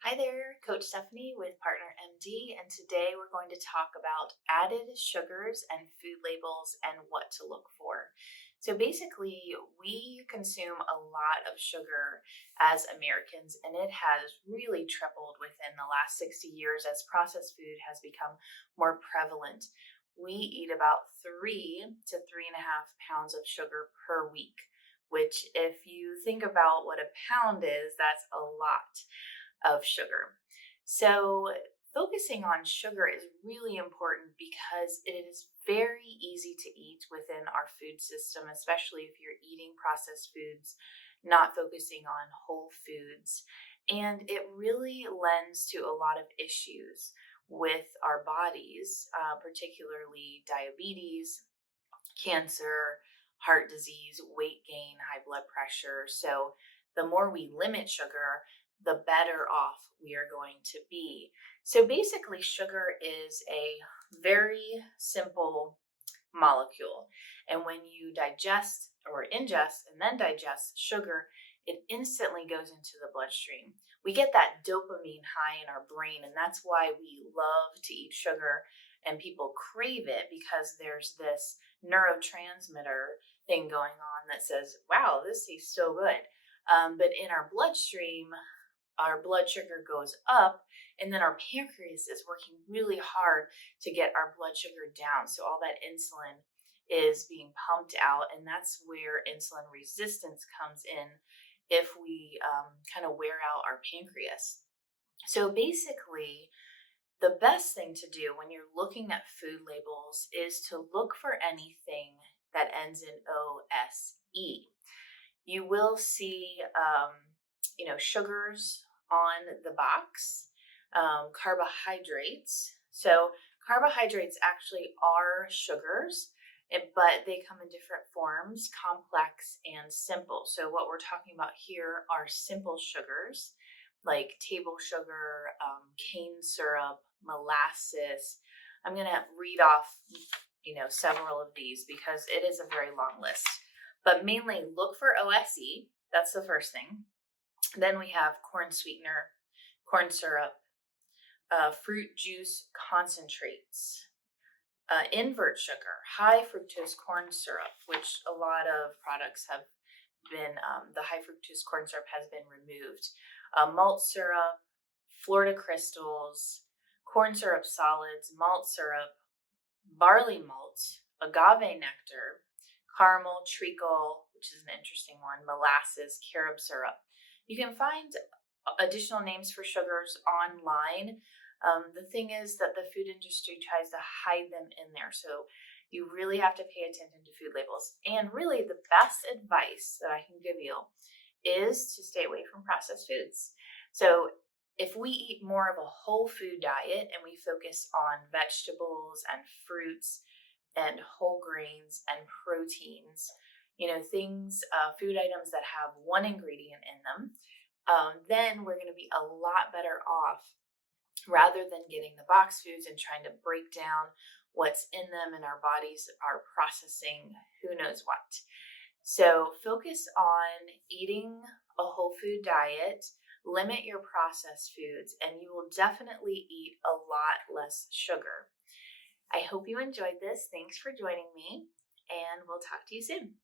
Hi there, Coach Stephanie with Partner MD, and today we're going to talk about added sugars and food labels and what to look for. So basically, we consume a lot of sugar as Americans, and it has really tripled within the last 60 years as processed food has become more prevalent. We eat about 3 to 3.5 pounds of sugar per week, which, if you think about what a pound is, that's a lot of sugar. So, focusing on sugar is really important because it is very easy to eat within our food system, especially if you're eating processed foods, not focusing on whole foods. And it really lends to a lot of issues with our bodies, particularly diabetes, cancer, heart disease, weight gain, high blood pressure. So, the more we limit sugar, the better off we are going to be. So, basically, sugar is a very simple molecule. And when you digest or ingest and then digest sugar, it instantly goes into the bloodstream. We get that dopamine high in our brain, and that's why we love to eat sugar and people crave it because there's this neurotransmitter thing going on that says, wow, this tastes so good. But in our bloodstream, our blood sugar goes up, and then our pancreas is working really hard to get our blood sugar down. So all that insulin is being pumped out, and that's where insulin resistance comes in if we kind of wear out our pancreas. So basically, the best thing to do when you're looking at food labels is to look for anything that ends in OSE. You will see, sugars on the box, carbohydrates. So carbohydrates actually are sugars, but they come in different forms, complex and simple. So what we're talking about here are simple sugars like table sugar, cane syrup, molasses. I'm going to read off, several of these because it is a very long list. But mainly look for OSE. That's the first thing. Then we have corn sweetener, corn syrup, fruit juice concentrates, invert sugar, high fructose corn syrup, which a lot of products have been, the high fructose corn syrup has been removed, malt syrup, Florida crystals, corn syrup solids, malt syrup, barley malt, agave nectar, caramel, treacle, which is an interesting one, molasses, carob syrup. You can find additional names for sugars online. The thing is that the food industry tries to hide them in there. So you really have to pay attention to food labels. And really, the best advice that I can give you is to stay away from processed foods. So if we eat more of a whole food diet and we focus on vegetables and fruits and whole grains and proteins, things, food items that have one ingredient in them, then we're going to be a lot better off rather than getting the box foods and trying to break down what's in them and our bodies are processing who knows what. So focus on eating a whole food diet, limit your processed foods, and you will definitely eat a lot less sugar. I hope you enjoyed this. Thanks for joining me, and we'll talk to you soon.